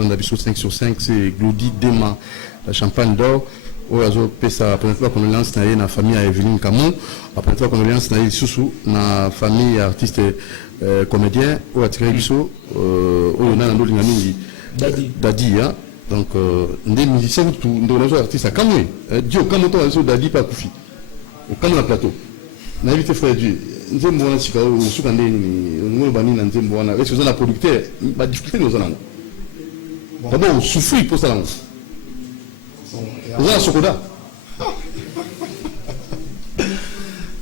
on a vu 5 sur 5, c'est Glody Dema, la champagne d'or. Oyazo pesa après la condoléance na la famille à Evelyne Camon, après la condoléance na Soussou, na famille artiste comédien, ou à tirer biso, on a un autre ami Dadi, donc des musiciens tout, des artistes à Camon, Dio Camon to Dadi pas Koufi, au Camon la plateau. Na invité frère Dieu, nous sommes bons chika au soukandé ni, nous bani na nous bons. Est-ce que vous avez la producteur, la difficulté nous en avons. D'abord souffrir pour ça là. Vous avez un Sokoda.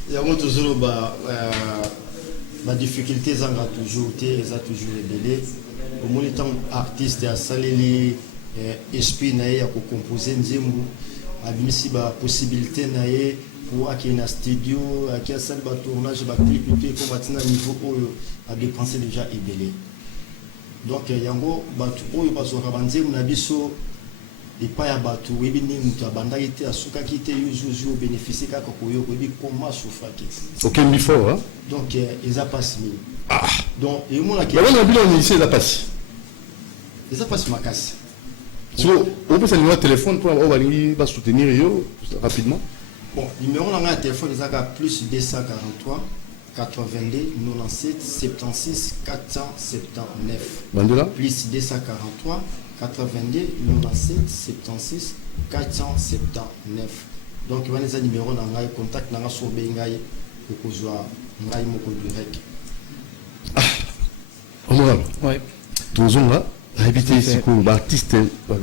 Il y a toujours la difficulté, ils ont toujours été révélé. Au moins, les artistes à saler esprit naïe à composer nzembo, à bimisi ba possibilité naïe pour acquérir un studio, acquérir salle ba tournage, ba clip et pour maintenir un niveau à dépenser déjà ébélé. Donc il y a un gros bateau où il va se rabanzer mon abisso. Et pas à battre, et bien nous avons bandité à ce qui était usuel bénéficier quand on a comment souffrir. Ok, mais fort, hein. Donc ils ont passé. Donc et moi la question. On a vu on ici ils ont passé. Ils ont passé ma casse. On peut s'allumer le téléphone pour va soutenir rapidement. Bon, numéro là un téléphone ils ont plus 243 82 97 76 479. Bandela. Plus 243 82 97 76 479. Donc il y a des numéros dans le contact dans le Sobengaï pour que je sois direct. Honorable. Oui. Tous on là, habité ici pour l'artiste,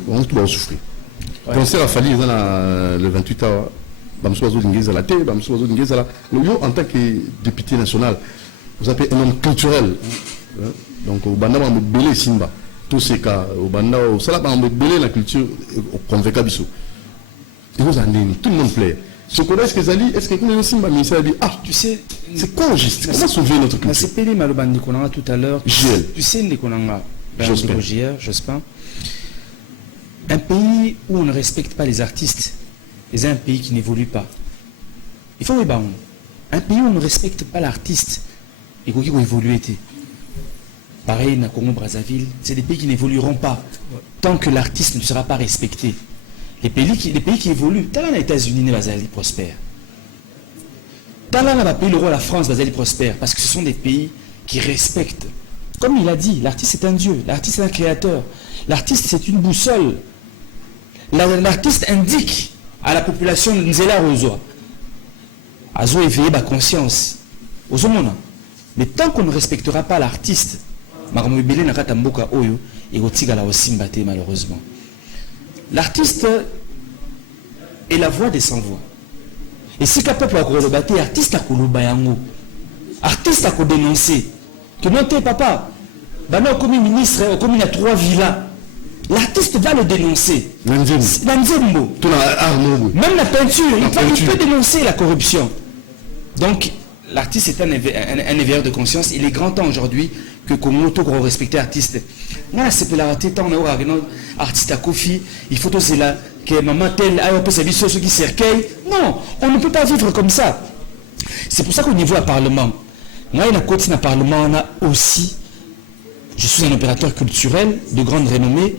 on doit souffrir. Concert a fallu le 28 heures. Bamsoazo Dinguez à la télé, Bamsoazo Dinguez à la. En tant que député national, vous appelez un homme culturel. Donc au Banda on belé Simba. Tous ces cas, au Banda, au Salaba on belé la culture convaincable. Et vous en avez tout le monde plaît. Ce qu'on est-ce que Zali, est-ce que vous Simba ministère dit tu sais, c'est quoi juste comment sauver notre culture? C'est Pélé Malobandi qu'on a tout à l'heure. Tu sais les qu'on a. J'ose pas. Un pays où on ne respecte pas les artistes. C'est un pays qui n'évolue pas. Il faut un pays où on ne respecte pas l'artiste et qui va évoluer. Pareil, na Congo Brazzaville, c'est des pays qui n'évolueront pas tant que l'artiste ne sera pas respecté. Les pays qui évoluent, tant les États-Unis ne prospèrent. Tant là, pays le roi la France va prospère parce que ce sont des pays qui respectent. Comme il a dit, l'artiste est un dieu, l'artiste est un créateur, l'artiste c'est une boussole. L'artiste indique à la population de Nzela Rozoa. Azo éveiller ma conscience. Mais tant qu'on ne respectera pas l'artiste, malheureusement. L'artiste est la voix des sans-voix. Et si le peuple a le artiste a kolobayango, artiste a dénoncé que non t'es papa, comme ministre, comme il y a 3 villas. L'artiste va le dénoncer. Même la peinture, il peut dénoncer la corruption. Donc, l'artiste est un éveilleur de conscience. Il est grand temps aujourd'hui que Congo pour respecter l'artiste. Là, c'est pour la rater tant on a artiste à Kofi. Il faut aussi là que maman telle a un peu sa vie sur ceux qui cercueillent. Non, on ne peut pas vivre comme ça. C'est pour ça qu'au niveau du Parlement, moi, il y a un Parlement, on a aussi. Je suis un opérateur culturel de grande renommée.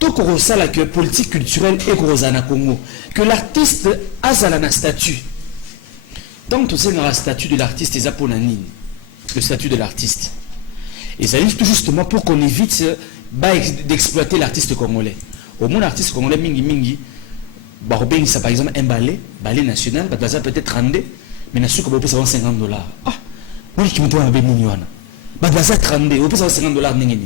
Tout la politique culturelle et Congo. Que l'artiste a un statut. Tant que c'est dans le statut de l'artiste, c'est le statut de l'artiste. Et ça arrive tout justement pour qu'on évite d'exploiter l'artiste congolais. Au moins, l'artiste congolais, mingi, ça par exemple un ballet national, peut-être 30, mais n'a su qu'on peut payer $50. Ah, moi qui me dois un million. Badlaza 30, on peut savoir $50.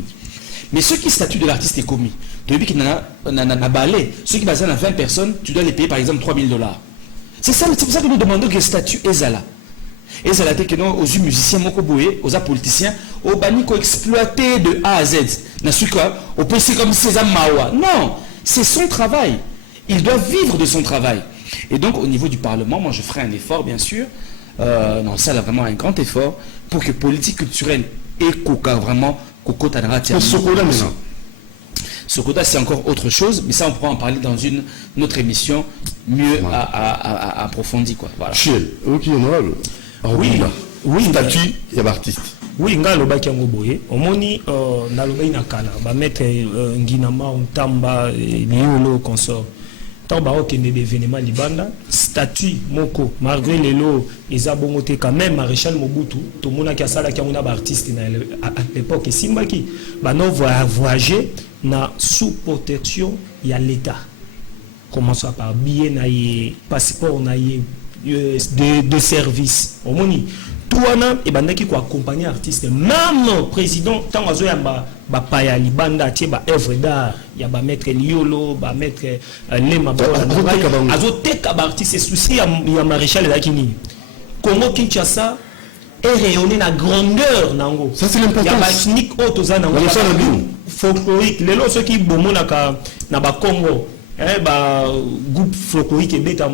Mais ceux qui statut de l'artiste est commis, tu dis qu'il y a un ballet, ceux qui basent à 20 personnes, tu dois les payer par exemple $3000. C'est pour ça que nous demandons que le statut est là. Et ça a été que nous, aux musiciens, aux politiciens, aux bannis qu'on exploité de A à Z. On peut essayer comme César Mawa. Non, c'est son travail. Il doit vivre de son travail. Et donc, au niveau du Parlement, moi, je ferai un effort, bien sûr. Non, ça, là, vraiment un grand effort pour que politique culturelle et Coca, vraiment, Coco Tanara tienne. Sokoda, c'est encore autre chose, mais ça, on pourra en parler dans une autre émission mieux approfondie, quoi. Voilà. Ok, honorable. Oui, statut, il y a l'artiste. Oui, nga lobaki yango boye. Omoni na lobai na kala ba mettre nginama ontamba liolo consort. Tant ba okende d'événement libanda statut moko malgré lelo eza bongote quand même maréchal Mobutu to mona ki asala ki amona ba artiste na à l'époque simbaki ba no voyager na sous protection ya l'état. Commençons par billet na ye passeport na ye de service. Omoni touana et bandaki ko accompagner artiste même non président tant azo yamba ba paya libanda tie ba œuvre d'art ya ba maître liolo ba maître lema ba azo teka ba artiste souci ya maréchal la kini Congo Kinshasa est rayonné na grandeur nango ça c'est l'important ya ba ethnique autoza nango folklorique lelo ceux qui bomona ka na ba Congo ba groupe folklorique ebeta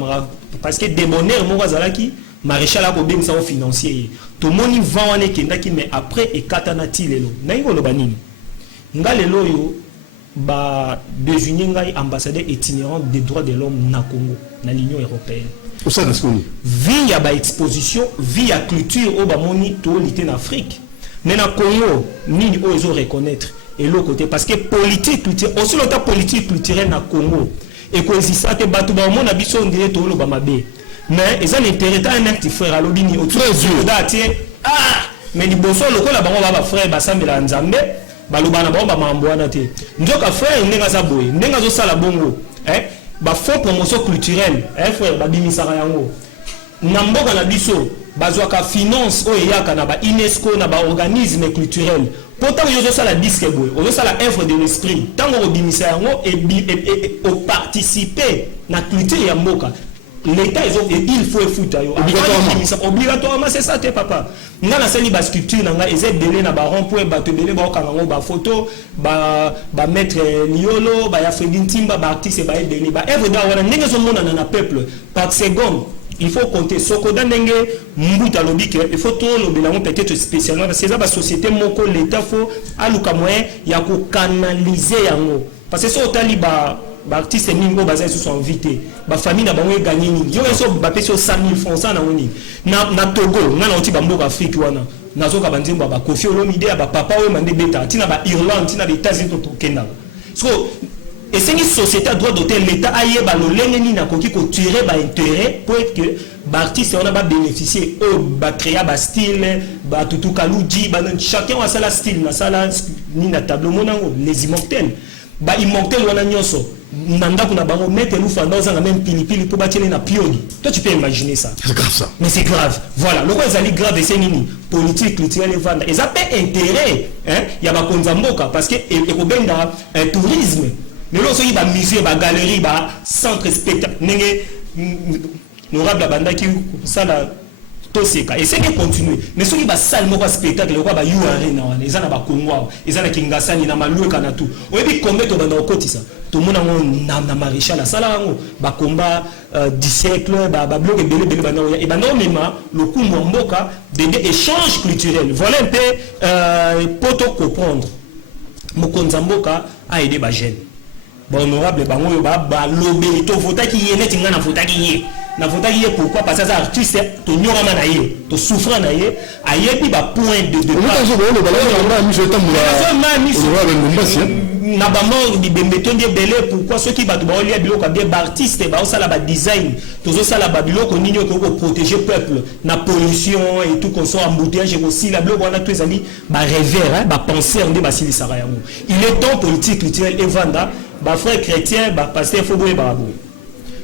parce que débonnaire mo bazalaki maréchal a bien ça financier tout moni vawane kendaki mais après et katanati lelo naingo lo banini nga lelo yo ba désigner ngai ambassadeur itinérant des droits de l'homme na Congo na l'Union européenne au sein de ce qu'on via ba exposition via culture au ba moni to lité en Afrique mais na Congo ni o ezo reconnaître et l'autre côté parce que politique culturelle aussi l'autre politique culturelle na Congo et ko exista te batu ba mona biso ndire to lo ba mabe mais ils ont l'intérêt à un acte frère à l'obini autour mais les bons le coup là bas frère basambela nzambe balobana ba mamboana te ndoka frère ndenga za boy ndenga zo sala bongo ba faux promotion culturelle frère ba bimisaka yango na mboka na biso bazwaka finance o yaka na ba UNESCO na ba organisme culturel pourtant yo zo sala disque boy o zo sala œuvre de l'esprit tango obimisa yango et participer na culture ya mboka. L'État il faut foutre obligatoirement c'est ça tes papa nga na sali ba sculpture nga eza belé na ba rond-point ba te belé ba kango ba photo ba mettre liolo ba ya Fredin Timba ba artiste ba belé ba œuvre d'art wana ndenge zo mona na peuple par seconde il faut compter sokoda ndenge mbuta lobike il faut tout lobelango peut-être spécialement parce que ça ba société moko l'État faut aluka moyen ya ko canaliser yango parce que so tali ba artiste mingo bazai sont invités ba famille na bango gagner ni yo so ba peso 100,000 francs ça na woni na Togo na oti ba mboka Afrique wana nazoka banzimba ba Kofi Olomide ba papa o mande beta tina ba Irlande tina ba États-Unis to Kenya so et c'est une société droit d'auteur l'état aye ba lo lenge ni na koki ko tirer ba intérêt pour que ba artiste on a ba bénéficier o ba créer ba style ba tutu kaluji ba chacun a sa style na sala ni na tableau monango les immortels ba immortel wana nyonso nanda kuna bango mettre nous fanda za même pilipili pour bâtir na pioni toi tu peux imaginer ça c'est grave ça mais c'est grave voilà le quoi ezali grave c'est nini politique culturelle vanda et ça peut intérêt ya ba konza mboka parce que et ko benda tourisme mais là aussi ba musée ba galerie ba centre spectacle nenge honorable banda ki ça la toseka et c'est que continuer mais ceux qui ba salle moko spectacle quoi ba you arena wana ezana ba Kongo ezana kingasani na maluka kana tout oyebi combien to banda okotisa tout le monde na maréchal sala ngo ba combat du siècle ba bloc belé banda et ba normalement le coup mboka des échanges culturels voilà un peu pour te comprendre mokonza mboka a aidé ba jeune ba honorable bango yo ba lobé to vota ki yene tinga na vota ki ye na vota ki ye pourquoi parce que ça artiste to nyorama na ye to souffrant na ye ayebi ba point de na ba mort di bembeton di belé pourquoi ceux qui ba ba olia biloko bien artiste ba osala ba design tozo sala ba biloko nini ko protéger peuple na pollution et tout qu'on soit embouteillage aussi la biloko wana to ezali ba rêver ba penser ndé ba sili sara yango il est temps politique culturel evanda ba frère chrétien ba pasteur faut boye ba bo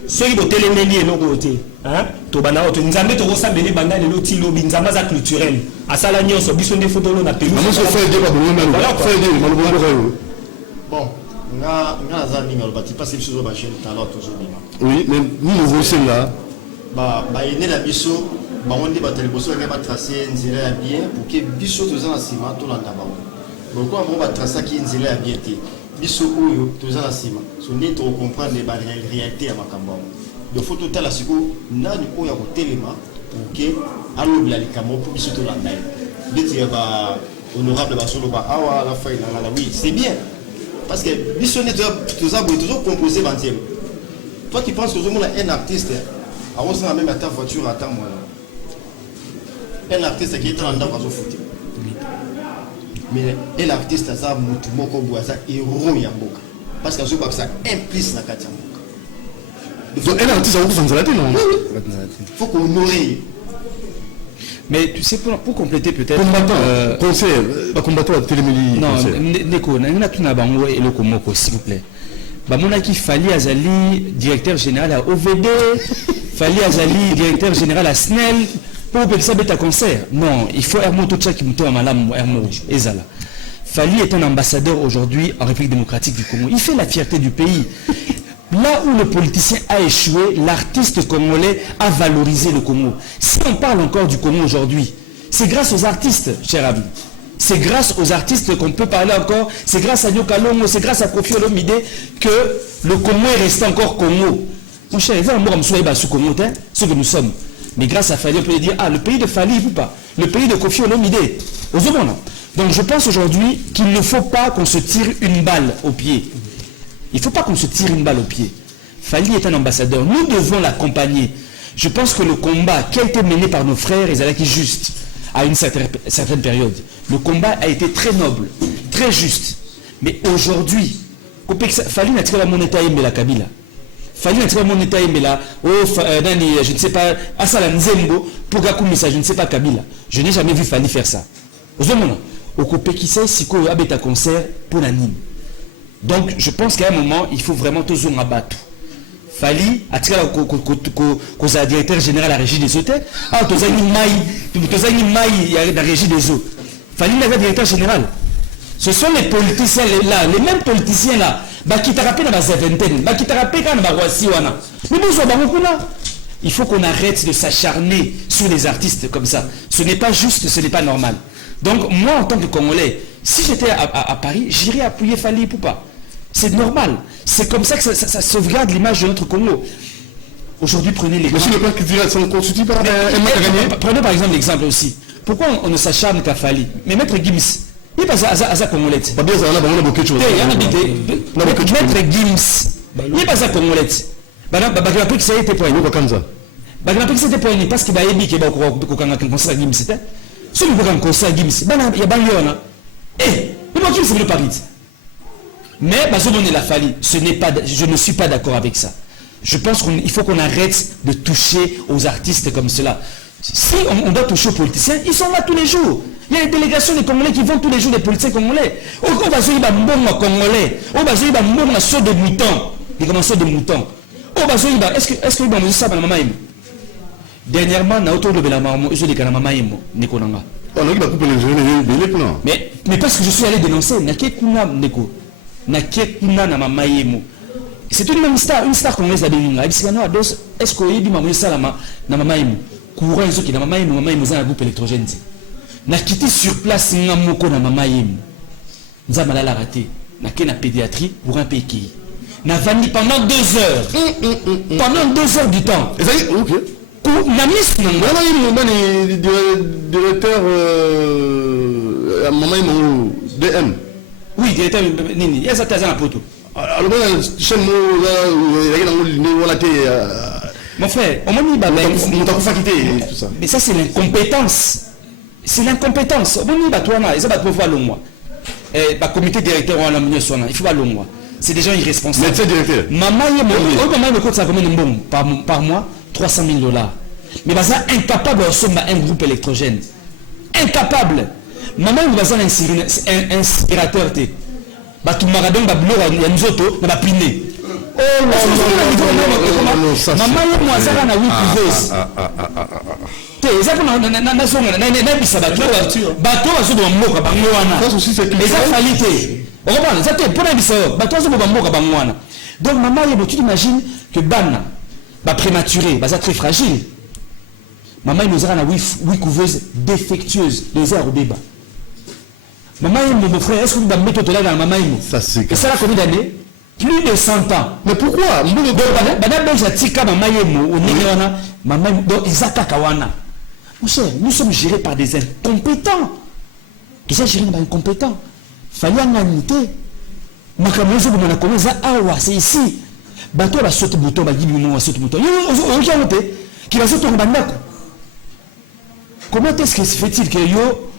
ceux qui botelé meli et loko te to bana to nzambe to osambeli banda le loti lobi nzamba za culturel asala nyonso biso ndé photo na pelu moi je fais des ba bon nga za ninga lobati parce que biso ba jeune talent toujours bima oui mais nous voici là ba ene la biso ba onde ba teleboso nga ba tracer nzira ya bien pour que biso to za na sima to landa ba pourquoi on va tracer qui nzira ya bien te biso oyo to za na sima so ni to comprendre ba réalité ya makambo de photo tala siko nani oyo ya kotelema pour que alo la likamo pour biso to landa dit ya ba honorable ba solo ba awa la fin na la oui c'est bien parce que biso ne toujours composé bantième toi qui penses que un artiste a aussi la même ta voiture attend moi un artiste qui est en dedans va se foutre mais et l'artiste a ça mutumoko boisa héros ya mboka parce que ça implique na kati ya mboka. Donc un artiste a beaucoup de non. Faut qu'on honorer. Mais tu sais, pour compléter peut-être... Combattant, concert, combattant à télémélie. Non, Neko, n'a tout n'a bango et le komoko, s'il vous plaît. Bamona qui Fali Azali, directeur général à OVD, Fali Azali, directeur général à SNEL, pour que ça bête à concert. Non, il faut Hermo Toucha qui mouton à Malam, Hermo, Ezala. Fali est un ambassadeur aujourd'hui en République démocratique du Congo. Il fait la fierté du pays. Là où le politicien a échoué, l'artiste congolais a valorisé le Congo. Si on parle encore du Congo aujourd'hui, c'est grâce aux artistes, cher ami. C'est grâce aux artistes qu'on peut parler encore. C'est grâce à Nyoka Longo, c'est grâce à Kofi Olomide que le Congo est resté encore Congo. Mon cher, ce que nous sommes. Mais grâce à Fali, on peut dire, ah, le pays de Fali, ou pas. Le pays de Kofi Olomide. Donc je pense aujourd'hui qu'il ne faut pas qu'on se tire une balle au pied. Il ne faut pas qu'on se tire une balle au pied. Fali est un ambassadeur. Nous devons l'accompagner. Je pense que le combat qui a été mené par nos frères est juste à une certaine période. Le combat a été très noble, très juste. Mais aujourd'hui, Fali n'a tiré la monnaie mais la Kabila. Fali n'a tiré la monnaie mais la je ne sais pas, Asala Nzembo, pour Gakoumissa, je ne sais pas Kabila. Je n'ai jamais vu Fali faire ça. Au moment où Kopekisa, Siko, Abeta concert pour l'anime. Donc, je pense qu'à un moment, il faut vraiment tout zoom à battre. Fali, à tirer le directeur général à la régie des hôtels. Ah, tu as une maille à la régie des eaux. Fali n'est pas directeur général. Ce sont les politiciens là, les mêmes politiciens là, qui t'ont rappelé dans la vingtaine, qui t'ont rappelé dans la Roissy-Wana. Mais il faut qu'on arrête de s'acharner sur les artistes comme ça. Ce n'est pas juste, ce n'est pas normal. Donc, moi, en tant que Congolais, si j'étais à Paris, j'irais appuyer Fali Poupa. C'est normal. C'est comme ça que ça sauvegarde l'image de notre Congo. Aujourd'hui, prenez les... Monsieur le plan culturel, ça ne constitue pas prenez par exemple l'exemple aussi. Pourquoi on ne s'acharne qu'à Fali? Mais Maître Gims, il passe à sa Congolette. Pas bien, ça, on a beaucoup de choses. Maître Gims, il passe à Congolette. Bagapik, ça a été poigné. Bagapik, c'était poigné parce qu'il a émis qu'il y a un concert à Gims. Si vous voulez un concert à Gims, il y a Baliona. Eh, le Gims, c'est le Paris. Mais la Fali, je ne suis pas d'accord avec ça. Je pense qu'il faut qu'on arrête de toucher aux artistes comme cela. Si on doit toucher aux politiciens, ils sont là tous les jours. Il y a des délégations des Congolais qui vont tous les jours, des politiciens congolais. On va se dire congolais. On va se dire un saut de mouton. Il commence de mouton. On va se dire est-ce que vous avez ça dans maman? Dernièrement, on a autour de la maman, je dis que la maman est Nikonanga. Mais parce que je suis allé dénoncer, c'est une star congolaise à Bénin. Est-ce que vous avez ça na maman? Courant qui na maman un groupe électrogène. Na quitté sur place ngamoko na maman yemu. Nza malala raté. Na ke na pédiatrie pour un pays. Na vandi pendant 2 heures. Pendant 2 heures du temps. OK. Na miss nanga directeur maman yemu DM. Oui, directeur nini. Il y a ça tazana poto. Alors chaîne mon frère, on m'a dit mais ça c'est l'incompétence. C'est l'incompétence. On m'a dit toi ça va pouvoir le mois. Le comité directeur on a mis son il faut pas le mois. C'est des gens irresponsables. Mais c'est directeur. Maman me coûte ça combien de bon par mois 300 000 $. Mais ça incapable de sommer un groupe électrogène. Incapable. Maman il va un inspirateur t. Tu m'as dit que tu as nzoto na bapine. Oh non, maman yo moi ça na 8 couveuse. Te ça na songa na bisa bato azo do mboka bango wana. Ça aussi c'est que ça qualité. On comprend ça te pour bisa bato azo do mboka bango wana. Donc maman yo tu imagines que bana ba prématuré, ba ça très fragile. Maman nous a na 8 couveuses défectueuses, les airs au débat. Maman mon frère, est-ce que vous allez mettre là dans maman? Ça c'est et ça a combien d'années? Plus de 100 ans. Mais pourquoi? Nous sommes gérés par des incompétents. Tout ça géré par des incompétents. Fallait en unité. C'est ici. Bateau va sauter bouton, va sauter bouton. Qui va sauter en bandako. Comment est-ce que se fait-il que yo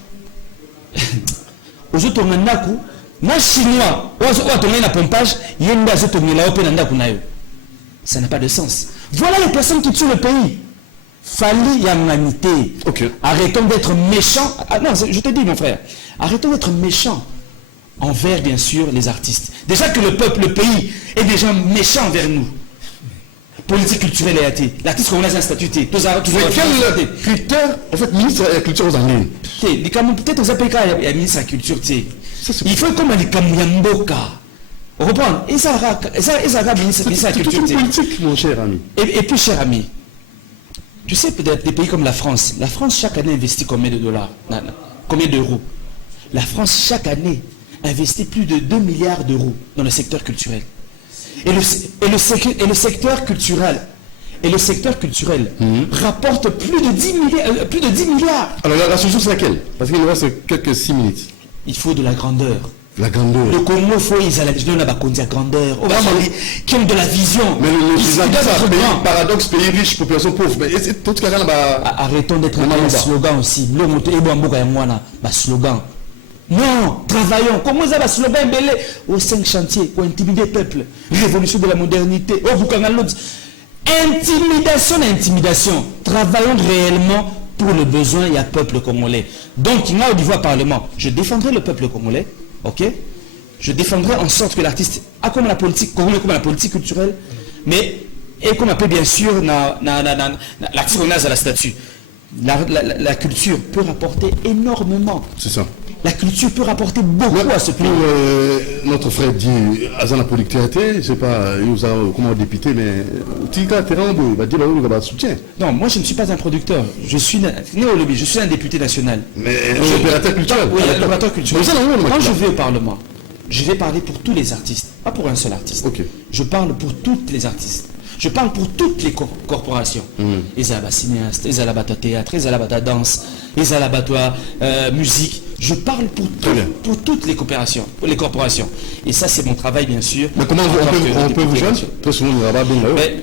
ozotonga ndaku na chinois ozotonga na pompage yenda azotongela ope na ndaku na yo. Ça n'a pas de sens. Voilà les personnes qui tuent le pays. Fali Yamanité. Okay. Arrêtons d'être méchants. Ah non, je te dis mon frère. Arrêtons d'être méchants envers bien sûr les artistes. Déjà que le peuple, le pays est déjà méchant envers nous. Politique culturelle et athée. L'artiste qu'on a un statut. Mais quel critère, en fait, ministre de la culture aux Anglais? Peut-être aux APK, il y a ministre de la culture. Il faut comme les Kamuyamboka. On reprend. Et ça ministre de la culture. C'est politique, mon cher ami. Et puis, cher ami, tu sais peut-être des pays comme la France. La France, chaque année, investit combien de dollars? Combien d'euros? La France, chaque année, investit plus de 2 milliards d'euros dans le secteur culturel. Et le secteur culturel rapporte plus de 10 milliards. Alors la solution c'est laquelle? Parce qu'il nous reste quelques 6 minutes. Il faut de la grandeur. La grandeur. Le Congo, il faut la grandeur. Qui ont de la vision. Mais le pays, paradoxe, pays riche, population pauvre. Mais tout ce arrêtons d'être un slogan aussi. Slogan. Non, travaillons. Comment ça va slogan belé aux 5 chantiers pour intimider le peuple. Révolution de la modernité. Intimidation. Travaillons réellement pour le besoin et le peuple congolais. Donc, il y a au niveau Parlement. Je défendrai le peuple congolais. Ok? Je défendrai en sorte que l'artiste a comme la politique congolaise, comme la politique culturelle, mais et comme un peu bien sûr l'artiste qu'on a à la statue. La culture peut rapporter énormément. C'est ça. La culture peut rapporter beaucoup à ce pays. Notre frère dit Azana politique, je ne sais pas comment député, mais soutien. Non, moi je ne suis pas un producteur. Je suis un député national. Mais un opérateur culturel. Oui, un opérateur culturel. Quand je vais au Parlement, je vais parler pour tous les artistes, pas pour un seul artiste. Okay. Je parle pour tous les artistes. Je parle pour toutes les corporations. Les cinéastes, les théâtre, les danse, les musique. Je parle pour toutes les corporations. Et ça, c'est mon travail, bien sûr. Mais comment on peut vous joindre? Très souvent,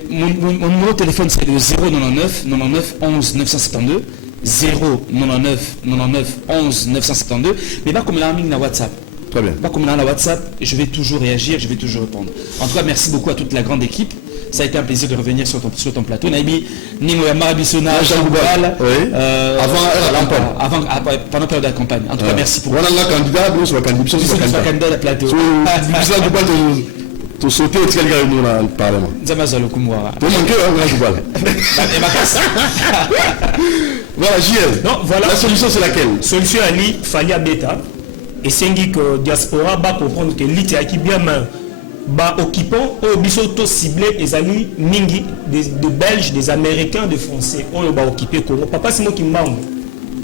mon numéro de téléphone, c'est le 099 99 11 972. 099 99 11 972. Mais pas comme la ligne WhatsApp. Très bien. Pas comme la WhatsApp. Je vais toujours réagir, je vais toujours répondre. En tout cas, merci beaucoup à toute la grande équipe. Ça a été un plaisir de revenir sur ton plateau. Naïbi, Nimo Marabissona, Jean Boubal, pendant la période de la campagne. En tout cas, merci pour. Voilà le candidat, nous sommes candidat à la plateau. Tu sauté au tel gars dans le Parlement. Zamazalo Kumwara. Tu manques un grand Boubal. Voilà, JL. Non, voilà. La solution, c'est laquelle? Solution Ali, Falia Beta. Et c'est que diaspora va comprendre que l'ité a qui bien main. Occupants au bisoto ciblé les amis mingi de Belges, des Américains, des Français. On va occuper Congo. Papa c'est moi qui m'en.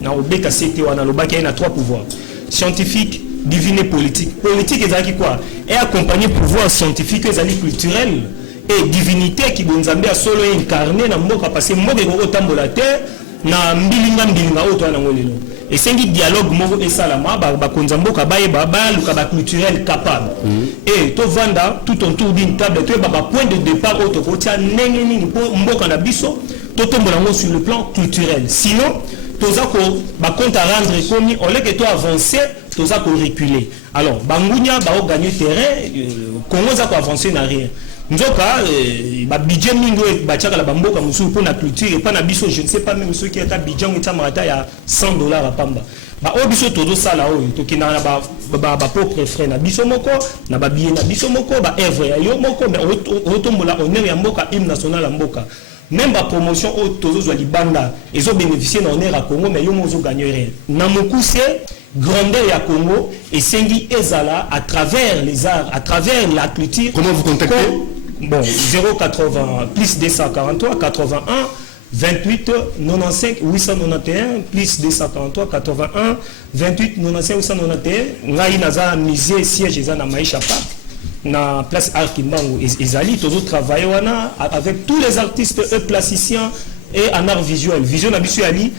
Na obeka c'était wana lobaki il y a 3 pouvoirs. Scientifique, divine politique. Politique est qui quoi? Et accompagner pouvoir scientifique les amis culturel et divinité qui bonzambe a solo incarné na mboka parce que mboka ko tambola terre na mbilinga oto na ngolelo. Et c'est un dialogue moko et salama ba konzamboka ba luka ba culturel capable. Et to vanda tout autour d'une table to ba point de départ auto ko tia nenge nini mboka na biso to tombola ngo sur le plan culturel. Sinon toza ko ba compte à rendre comme on l'a que to avancer toza ko reculer. Alors bangunya ba gagner terrain Congo za ko avancer na rien. Nzoka budget mingo bachaka la bamboka musu pour la culture et pas na biso je ne sais pas même ceux qui ata budget ngita marata ya $100 à pamba ba obiso todo sala o to kina na ba propre frère na biso moko na ba billet na biso moko ba œuvre ya yo moko mais otombola honneur ya mboka hymne national ya mboka même ba promotion o tozo zwa libanda ezo bénéficier na honneur à Congo mais yo mozo gagner rien na mokuse grandeur ya Congo et sengi ezala à travers les arts à travers la culture. Comment vous contactez? Bon, 080 plus 243 81 28 95 891 plus 243 81 28 95 891 ngai naza musée siège eza na Maisha Park na place Arkimbangu ezali toujours travailler wana avec tous les artistes et plasticiens et en art visuel vision na biso ali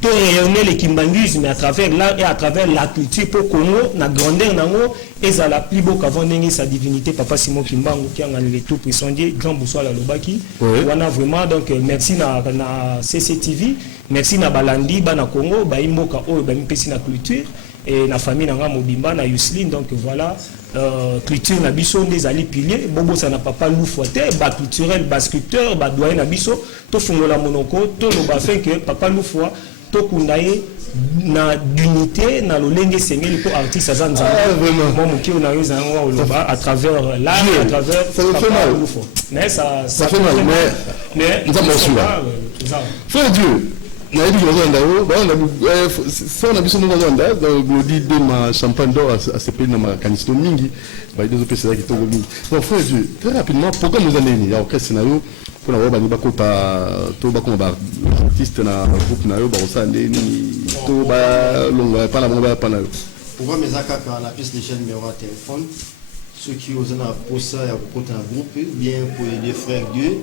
to rayonner le kimbanguisme à travers l'art et à travers la culture pour Congo na grandeur nango ezala plus beau qu'avant ndenge sa divinité papa Simon Kimbangu qui a le tout puissant Dieu grand bonsoir la lobaki wana vraiment donc merci na CCTV merci na balandi bana Congo ba imboka o ba mpesi na culture et la famille nanga mobimba na Yusline donc voilà culture na biso des ali pilier bobo ça n'a pas loufoté ba culturel ba sculpteur ba doyen na biso to fungola monoko to lo ba fait que papa loufoa to kundaye na d'unité na lolenge sengeli pour artiste azanza bon moki on a eu à travers l'art à travers ça fait mal mais ça fait mal mais nous avons su là frère Dieu na dit que ça on a besoin de Rwanda Glody Dema champagne d'or à ce pays na makanisto mingi ba des opérations qui togo mingi bon frère Dieu très rapidement pourquoi nous allons il y a aucun scénario pour la roba ni bakota to bakoma ba artiste na groupe na yo ba osande ni to ba longa pas la bomba pas na pourquoi mes akaka la piste de chaîne numéro de téléphone ceux qui osent na posa ya kokota na groupe bien pour les deux frères Dieu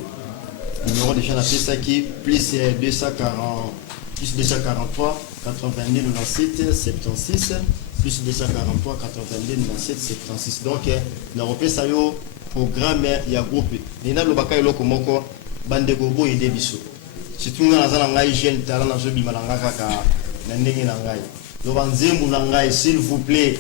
numéro de chaîne la piste qui plus 240 plus 243 82 97 76 plus 243 82 97 76 donc na repesa yo programme ya groupe nina lobaka eloko moko bande ko boye de biso surtout nga nazana ngai jeune talent na zobi malanga kaka na ndenge na ngai lo banzembu na ngai s'il vous plaît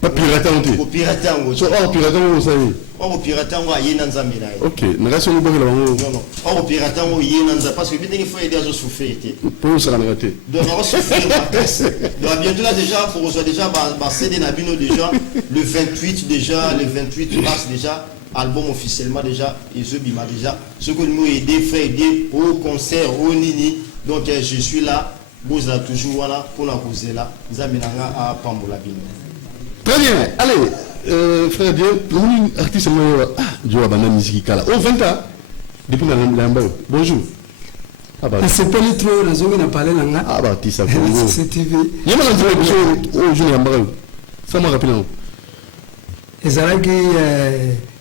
pas pirater ko pirater ngo so pirater ngo ça y o pirater ngo yena nzambe na ye OK na raison ngo la ngo non o pirater ngo yena nzambe parce que bindenge faut aider à se souffrir pour ça la raté donc on va souffrir donc bientôt là déjà pour reçoit déjà ba CD na bino déjà le 28 déjà le 28 mars déjà album officiellement déjà et je bima déjà ce que nous aider frère aider au concert au nini donc je suis là vous là toujours voilà pour la causer là nzamenanga à Pambola bino. Très bien allez frère Dieu le artiste Dieu a banana musique kala au 20 ans depuis la bonjour ah bah c'est pas le trop la zone n'a parlé là ah bah tisa Congo c'est TV il y a mal au jour yamba ça me rappelle ezalaki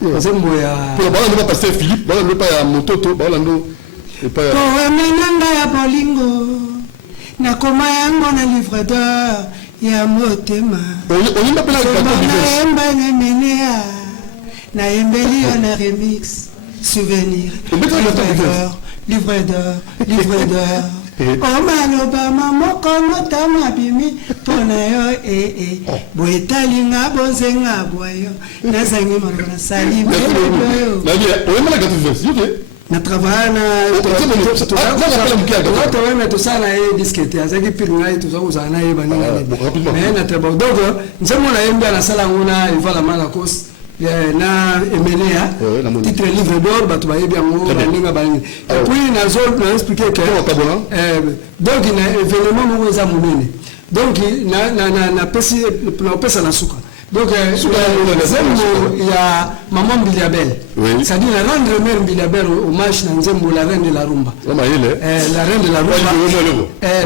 nzembo ya pour la bala pasteur Philippe bala ndo pa ya mototo bala ndo pa ya menanga ya bolingo na koma yango na livre d'or ya motema on m'a appelé à menea na embeli na remix souvenir livre d'or o maloba mamoko motama bimi pona yo boetalinga bonzenga boyo nazangi marona sali boyo na bien on m'a gâteau vert OK na travail na to sana e disquette azaki piringa to zo uzana e baninga mais na travail donc nzemo na yemba na sala ngona ivala mala kos na emelea titre livre d'or batu bayebi yango baninga baninga et puis na zo na expliquer que donc na événement mo eza munene donc na pesa na suka donc nzembo ya maman Mbiliabel c'est-à-dire la rendre mère Mbiliabel hommage na nzembo la reine de la rumba la reine de la rumba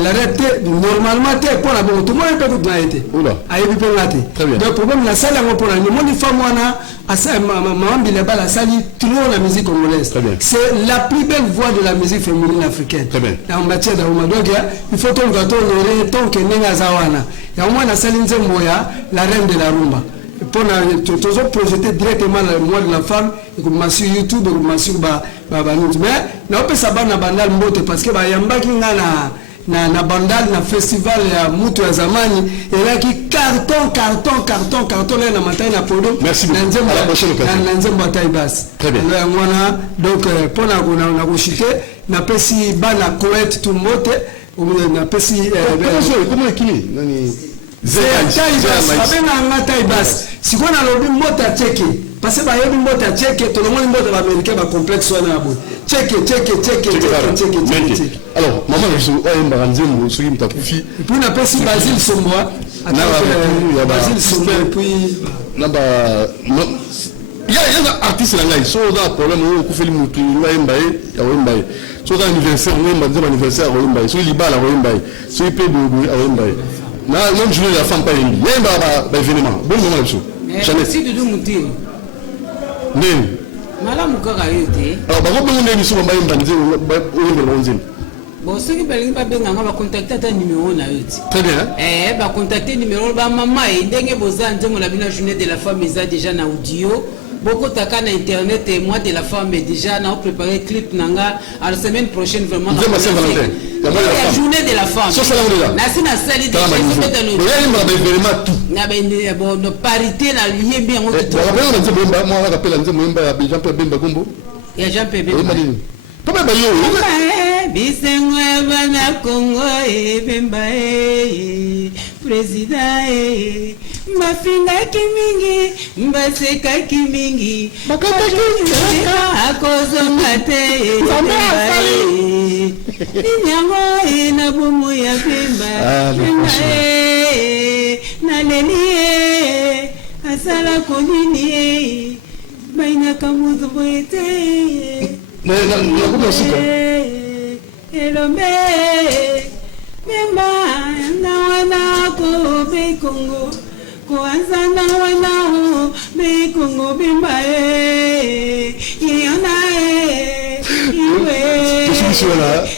la reine normalement te pour la bon tout le monde peut tout été ayebi pe ngate donc problème la salle ngo pour la monde femme wana asa maman Mbiliabel a sali trop la musique congolaise c'est la plus belle voix de la musique féminine africaine en matière de rumba donc il faut ton gâteau honorer ton que nenga zawana ya moi na sali nzembo ya la reine de la rumba pour toujours projeter directement le mois de la femme et comme sur YouTube comme sur ba mais na peut ça na bandal mbote parce que ba yambaki na bandal na festival ya mutu ya zamani et là qui carton là na matin na podo merci beaucoup à la prochaine occasion na nzembo taibas très bien ngwana donc pour na kushike na pesi bana Koweït tout mbote na pesi comment kini nani taibas si on a lobi mota cheke parce que ba yebi mota cheke to le monde mota ba américain ba complexe wana abo cheke alors maman je o yemba nzembo soki mtakufi puis na pesi Basile Somboa na Basile Somboa puis na ba il y a artiste là ils sont dans problème au kufeli mutu wa yemba ya yemba so dans anniversaire yemba nzembo anniversaire wa yemba so libala wa yemba so ipe do wa yemba na même journée de la femme pas yembi yemba ba événement bon moment là jamais si Doudou Moutiri nini malamu kaka yote alors ba ko ngi biso ba yemba nzembo ba yemba nzembo bon ceux qui veulent pas bien nga ba contacter ta numéro na yote très bien ba contacter numéro ba maman et ndenge boza nzembo la bina journée de la femme eza déjà na audio beaucoup taka na internet et moi de la femme mais déjà on a préparé clip nanga à la semaine prochaine vraiment la journée de la femme na sina sali de na bon no parité na lié bien on tout moi on rappelle Jean-Pierre Bemba Gombo ya Jean-Pierre Bemba bisengwe bana Congo Bemba président mafinga kimingi mbaseka kimingi akozonga te inyango na bomo ya Bemba naleli asala konini bainaka mutu boyete elombe Bemba na wana ko be Congo kwanza na wana be Congo Bemba yona iwe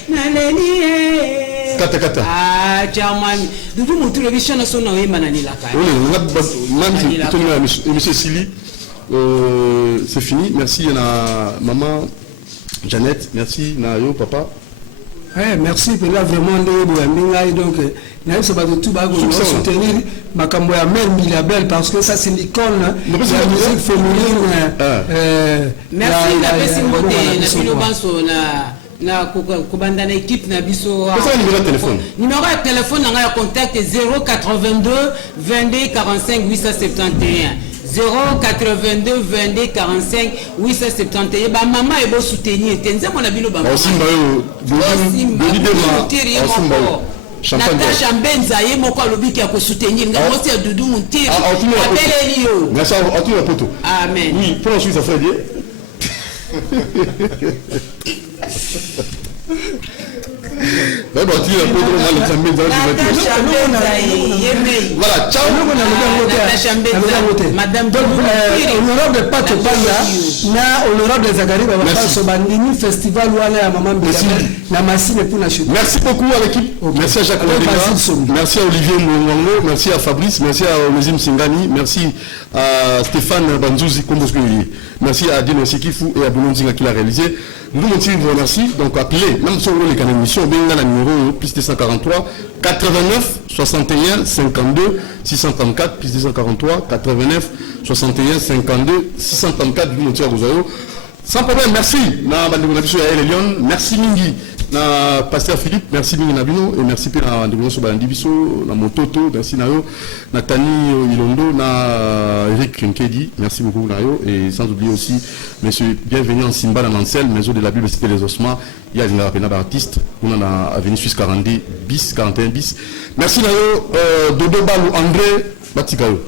naleli kata jamani dudu mutu le bishana sona wemba na nilaka monsieur Sili c'est fini. Merci à maman Jeannette, merci à yo papa. Merci pour là vraiment donc tout soutenir ma campagne mère Milabel parce que ça c'est l'icône de la musique féminine. Merci la personne na bino banso na kubandana équipe na biso. Numéro de téléphone na contact 082 22 45 871. 082 22 45 871 ba maman et bo soutenir tenza mon abilo ba Natasha Mbenza ye moko alobiki ya ko soutenir nga mosi ya Dudu Muntiri apeleli yo merci à tout le poto amen oui pour ensuite ça fait bien voilà, ciao. Madame honorable Pato Panda, na honorable Zagari Babandini festival wana ya Maman Mbele na Massine pour la chute. Merci beaucoup à l'équipe. Merci à Jacques Odega. Merci à Olivier Mouango, merci à Fabrice, merci à Onésime Singani, merci à Stéphane Banzouzi Kombosbeli. Merci à Dino Sikifu et à Boulonzinga qui l'a réalisé. Nous vous remercions. Donc appelez, même si on veut les canaux d'émission, bien là le numéro plus 243 89 61 52 634 plus 243 89 61 52 634 du Montier Rosario. Sans problème, merci. Merci Mingi. Na pasteur Philippe, merci Mingi Nabino et merci na Ndebino Bandibiso, na Mototo, merci Nayo, Nathalie Ilondo, na Eric Nkedi, merci beaucoup Nayo et sans oublier aussi monsieur bienvenue en Simba dans Mansel, maison de la Bible Cité des Ossements, il y a une artiste, on a avenue Suisse 42 bis 41 bis. Merci Nayo, Dodo Balou André Batikayo.